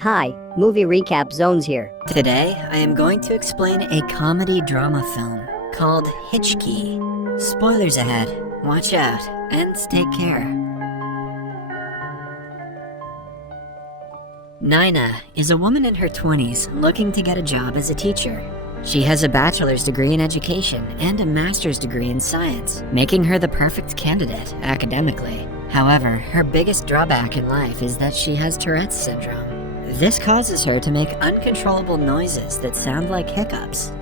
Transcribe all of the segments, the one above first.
Hi, movie recap zones here. Today, I am going to explain a comedy drama film called HICHKI. Spoilers ahead, watch out, and take care. Naina is a woman in her 20s looking to get a job as a teacher. She has a bachelor's degree in education and a master's degree in science, making her the perfect candidate academically. However, her biggest drawback in life is that she has Tourette's syndrome. This causes her to make uncontrollable noises that sound like hiccups.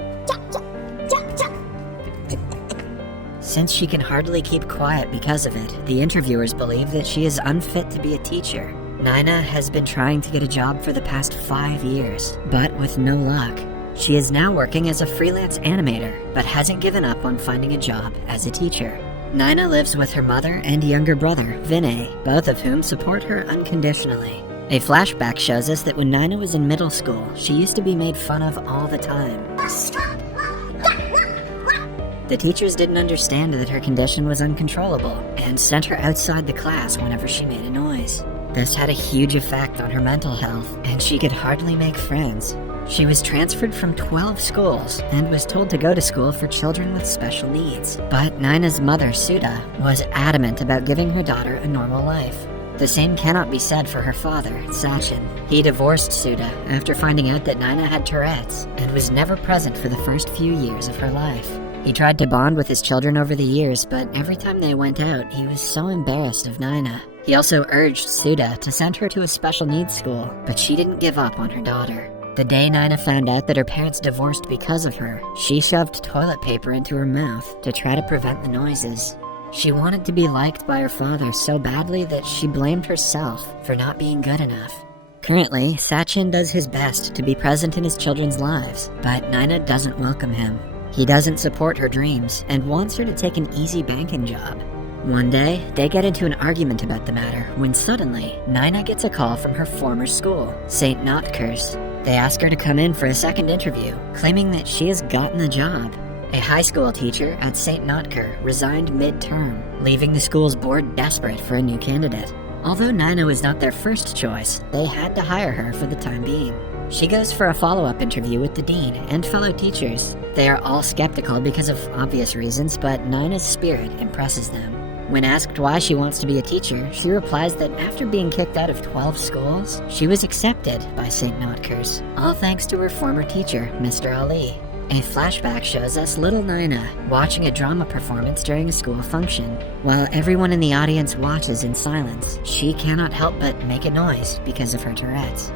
Since she can hardly keep quiet because of it, the interviewers believe that she is unfit to be a teacher. Naina has been trying to get a job for the past 5 years, but with no luck. She is now working as a freelance animator, but hasn't given up on finding a job as a teacher. Naina lives with her mother and younger brother, Vinay, both of whom support her unconditionally. A flashback shows us that when Naina was in middle school, she used to be made fun of all the time. The teachers didn't understand that her condition was uncontrollable and sent her outside the class whenever she made a noise. This had a huge effect on her mental health, and she could hardly make friends. She was transferred from 12 schools and was told to go to school for children with special needs. But Naina's mother, Sudha, was adamant about giving her daughter a normal life. The same cannot be said for her father, Sachin. He divorced Sudha after finding out that Naina had Tourette's and was never present for the first few years of her life. He tried to bond with his children over the years, but every time they went out, he was so embarrassed of Naina. He also urged Sudha to send her to a special needs school, but she didn't give up on her daughter. The day Naina found out that her parents divorced because of her, she shoved toilet paper into her mouth to try to prevent the noises. She wanted to be liked by her father so badly that she blamed herself for not being good enough. Currently, Sachin does his best to be present in his children's lives, but Naina doesn't welcome him. He doesn't support her dreams and wants her to take an easy banking job. One day, they get into an argument about the matter when suddenly, Naina gets a call from her former school, St. Notker's. They ask her to come in for a second interview, claiming that she has gotten the job. A high school teacher at St. Notker resigned mid-term, leaving the school's board desperate for a new candidate. Although Naina was not their first choice, they had to hire her for the time being. She goes for a follow-up interview with the dean and fellow teachers. They are all skeptical because of obvious reasons, but Naina's spirit impresses them. When asked why she wants to be a teacher, she replies that after being kicked out of 12 schools, she was accepted by St. Notker's, all thanks to her former teacher, Mr. Ali. A flashback shows us little Naina watching a drama performance during a school function. While everyone in the audience watches in silence, she cannot help but make a noise because of her Tourette's.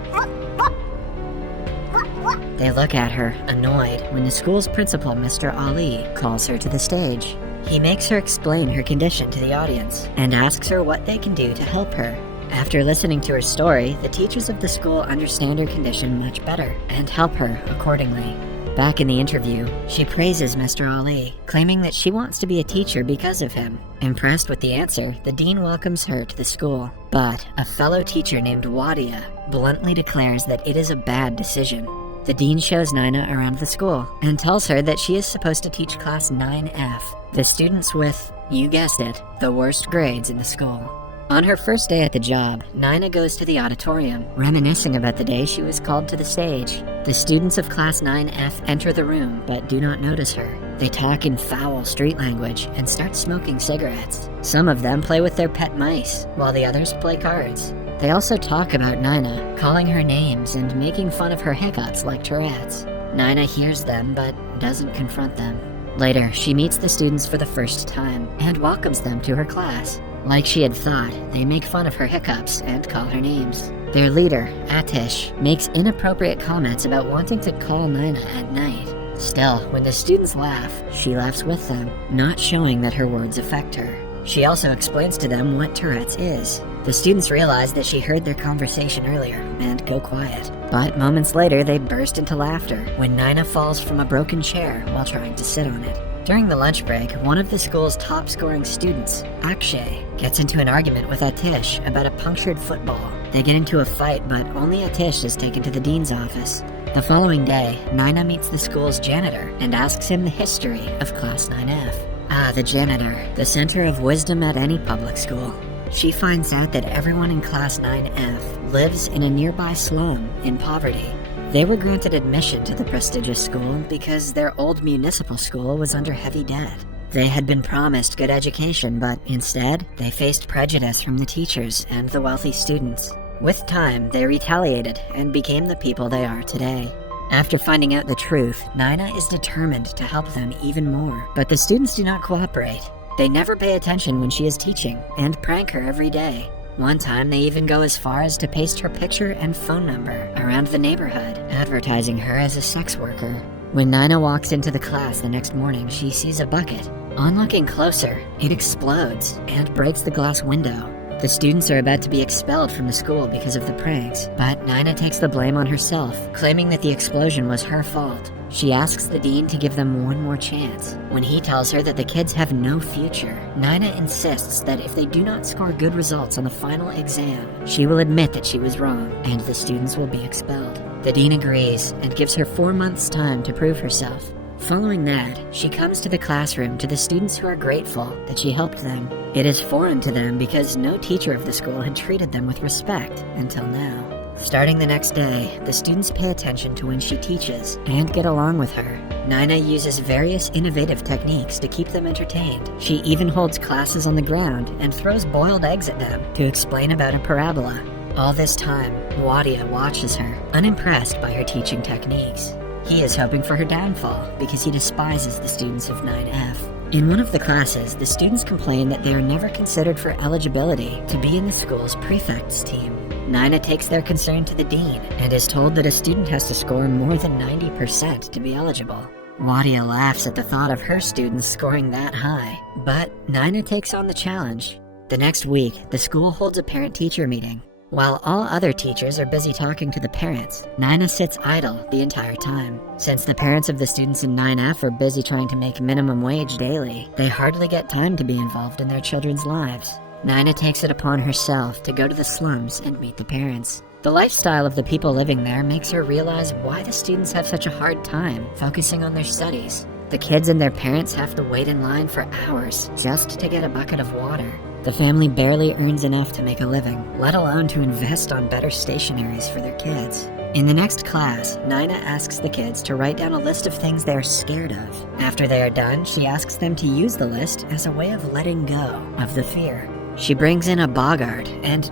They look at her, annoyed, when the school's principal, Mr. Ali, calls her to the stage. He makes her explain her condition to the audience and asks her what they can do to help her. After listening to her story, the teachers of the school understand her condition much better and help her accordingly. Back in the interview, she praises Mr. Ali, claiming that she wants to be a teacher because of him. Impressed with the answer, the dean welcomes her to the school. But a fellow teacher named Wadia bluntly declares that it is a bad decision. The dean shows Naina around the school and tells her that she is supposed to teach class 9F, the students with, you guessed it, the worst grades in the school. On her first day at the job, Naina goes to the auditorium, reminiscing about the day she was called to the stage. The students of class 9F enter the room, but do not notice her. They talk in foul street language and start smoking cigarettes. Some of them play with their pet mice, while the others play cards. They also talk about Naina, calling her names and making fun of her hiccups like Tourette's. Naina hears them, but doesn't confront them. Later, she meets the students for the first time and welcomes them to her class. Like she had thought, they make fun of her hiccups and call her names. Their leader, Atish, makes inappropriate comments about wanting to call Naina at night. Still, when the students laugh, she laughs with them, not showing that her words affect her. She also explains to them what Tourette's is. The students realize that she heard their conversation earlier and go quiet. But moments later, they burst into laughter when Naina falls from a broken chair while trying to sit on it. During the lunch break, one of the school's top-scoring students, Akshay, gets into an argument with Atish about a punctured football. They get into a fight, but only Atish is taken to the dean's office. The following day, Naina meets the school's janitor and asks him the history of Class 9F. Ah, the janitor, the center of wisdom at any public school. she finds out that everyone in Class 9F lives in a nearby slum in poverty. They were granted admission to the prestigious school because their old municipal school was under heavy debt. They had been promised good education, but instead, they faced prejudice from the teachers and the wealthy students. With time, they retaliated and became the people they are today. After finding out the truth, Nina is determined to help them even more, but the students do not cooperate. They never pay attention when she is teaching and prank her every day. One time, they even go as far as to paste her picture and phone number around the neighborhood, advertising her as a sex worker. When Nina walks into the class the next morning, she sees a bucket. On looking closer, it explodes and breaks the glass window. The students are about to be expelled from the school because of the pranks, but Nina takes the blame on herself, claiming that the explosion was her fault. She asks the dean to give them one more chance. When he tells her that the kids have no future, Nina insists that if they do not score good results on the final exam, she will admit that she was wrong, and the students will be expelled. The dean agrees and gives her 4 months' time to prove herself. Following that, she comes to the classroom to the students who are grateful that she helped them. It is foreign to them because no teacher of the school had treated them with respect until now. Starting the next day, the students pay attention to when she teaches and get along with her. Nina uses various innovative techniques to keep them entertained. She even holds classes on the ground and throws boiled eggs at them to explain about a parabola. All this time, Wadia watches her, unimpressed by her teaching techniques. He is hoping for her downfall because he despises the students of 9F. In one of the classes, the students complain that they are never considered for eligibility to be in the school's prefects team. Nina takes their concern to the dean and is told that a student has to score more than 90% to be eligible. Wadia laughs at the thought of her students scoring that high, but Nina takes on the challenge. The next week, the school holds a parent-teacher meeting. While all other teachers are busy talking to the parents, Nina sits idle the entire time. Since the parents of the students in 9F are busy trying to make minimum wage daily, they hardly get time to be involved in their children's lives. Nina takes it upon herself to go to the slums and meet the parents. The lifestyle of the people living there makes her realize why the students have such a hard time focusing on their studies. The kids and their parents have to wait in line for hours just to get a bucket of water. The family barely earns enough to make a living, let alone to invest on better stationaries for their kids. In the next class, Nina asks the kids to write down a list of things they are scared of. After they are done, she asks them to use the list as a way of letting go of the fear. She brings in a boggart and,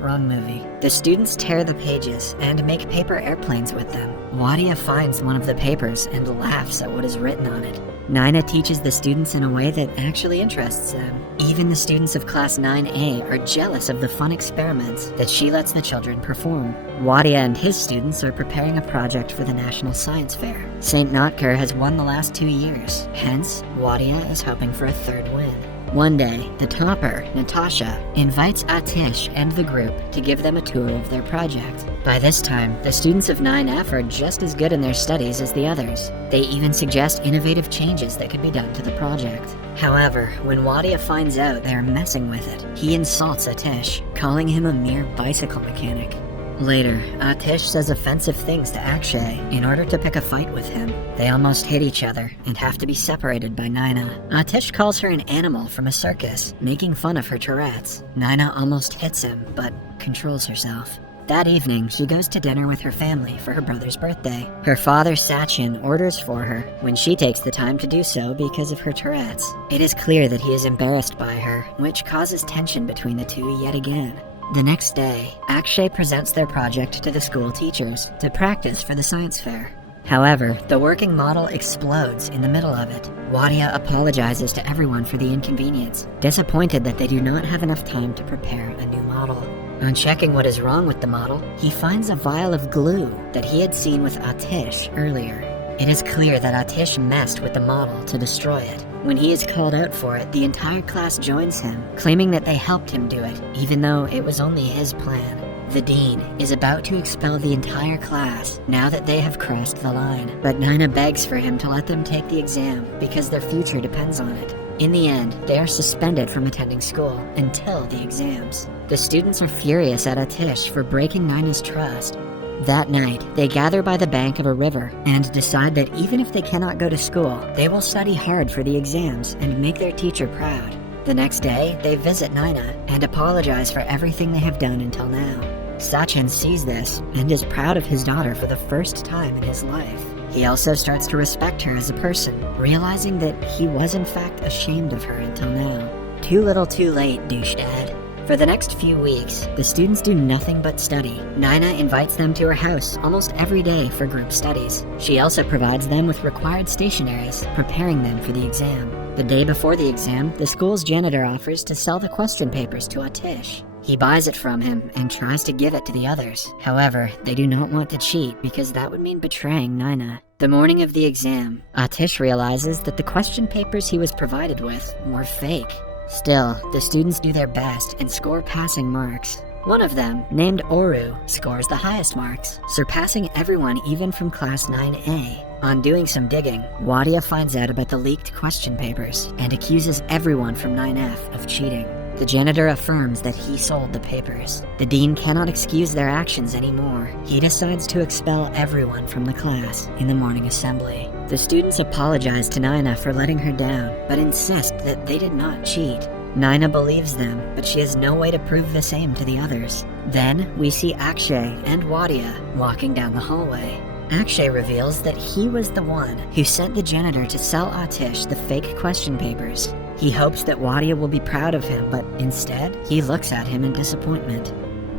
wrong movie. The students tear the pages and make paper airplanes with them. Wadia finds one of the papers and laughs at what is written on it. Nina teaches the students in a way that actually interests them. Even the students of Class 9A are jealous of the fun experiments that she lets the children perform. Wadia and his students are preparing a project for the National Science Fair. St. Notker has won the last 2 years, hence, Wadia is hoping for a third win. One day, the topper, Natasha, invites Atish and the group to give them a tour of their project. By this time, the students of 9F are just as good in their studies as the others. They even suggest innovative changes that could be done to the project. However, when Wadia finds out they're messing with it, he insults Atish, calling him a mere bicycle mechanic. Later, Atish says offensive things to Akshay in order to pick a fight with him. They almost hit each other and have to be separated by Nina. Atish calls her an animal from a circus, making fun of her Tourette's. Nina almost hits him, but controls herself. That evening, she goes to dinner with her family for her brother's birthday. Her father, Sachin, orders for her when she takes the time to do so because of her Tourette's. It is clear that he is embarrassed by her, which causes tension between the two yet again. The next day, Akshay presents their project to the school teachers to practice for the science fair. However, the working model explodes in the middle of it. Wadia apologizes to everyone for the inconvenience, disappointed that they do not have enough time to prepare a new model. On checking what is wrong with the model, he finds a vial of glue that he had seen with Atish earlier. It is clear that Atish messed with the model to destroy it. When he is called out for it, the entire class joins him, claiming that they helped him do it, even though it was only his plan. The dean is about to expel the entire class now that they have crossed the line, but Nina begs for him to let them take the exam because their future depends on it. In the end, they are suspended from attending school until the exams. The students are furious at Atish for breaking Nina's trust. That night, they gather by the bank of a river and decide that even if they cannot go to school, they will study hard for the exams and make their teacher proud. The next day, they visit Naina and apologize for everything they have done until now. Sachin sees this and is proud of his daughter for the first time in his life. He also starts to respect her as a person, realizing that he was in fact ashamed of her until now. Too little too late, douche dad. For the next few weeks, the students do nothing but study. Naina invites them to her house almost every day for group studies. She also provides them with required stationaries, preparing them for the exam. The day before the exam, the school's janitor offers to sell the question papers to Atish. He buys it from him and tries to give it to the others. However, they do not want to cheat because that would mean betraying Naina. The morning of the exam, Atish realizes that the question papers he was provided with were fake. Still, the students do their best and score passing marks. One of them, named Oru, scores the highest marks, surpassing everyone even from class 9A. On doing some digging, Wadia finds out about the leaked question papers and accuses everyone from 9F of cheating. The janitor affirms that he sold the papers. The dean cannot excuse their actions anymore. He decides to expel everyone from the class in the morning assembly. The students apologize to Naina for letting her down, but insist that they did not cheat. Naina believes them, but she has no way to prove the same to the others. Then, we see Akshay and Wadia walking down the hallway. Akshay reveals that he was the one who sent the janitor to sell Atish the fake question papers. He hopes that Wadia will be proud of him, but instead, he looks at him in disappointment.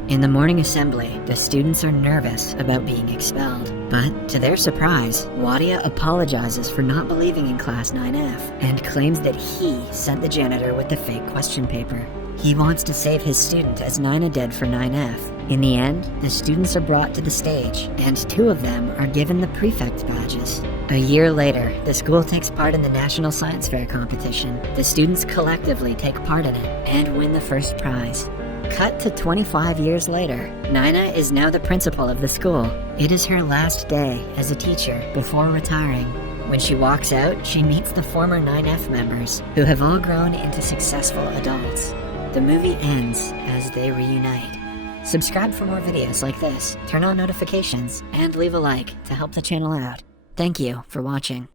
In the morning assembly, the students are nervous about being expelled. But, to their surprise, Wadia apologizes for not believing in Class 9F and claims that he sent the janitor with the fake question paper. He wants to save his student as Naina did for 9F. In the end, the students are brought to the stage, and 2 of them are given the prefect badges. A year later, the school takes part in the National Science Fair competition. The students collectively take part in it and win the first prize. Cut to 25 years later, Naina is now the principal of the school. It is her last day as a teacher before retiring. When she walks out, she meets the former 9F members, who have all grown into successful adults. The movie ends as they reunite. Subscribe for more videos like this, turn on notifications, and leave a like to help the channel out. Thank you for watching.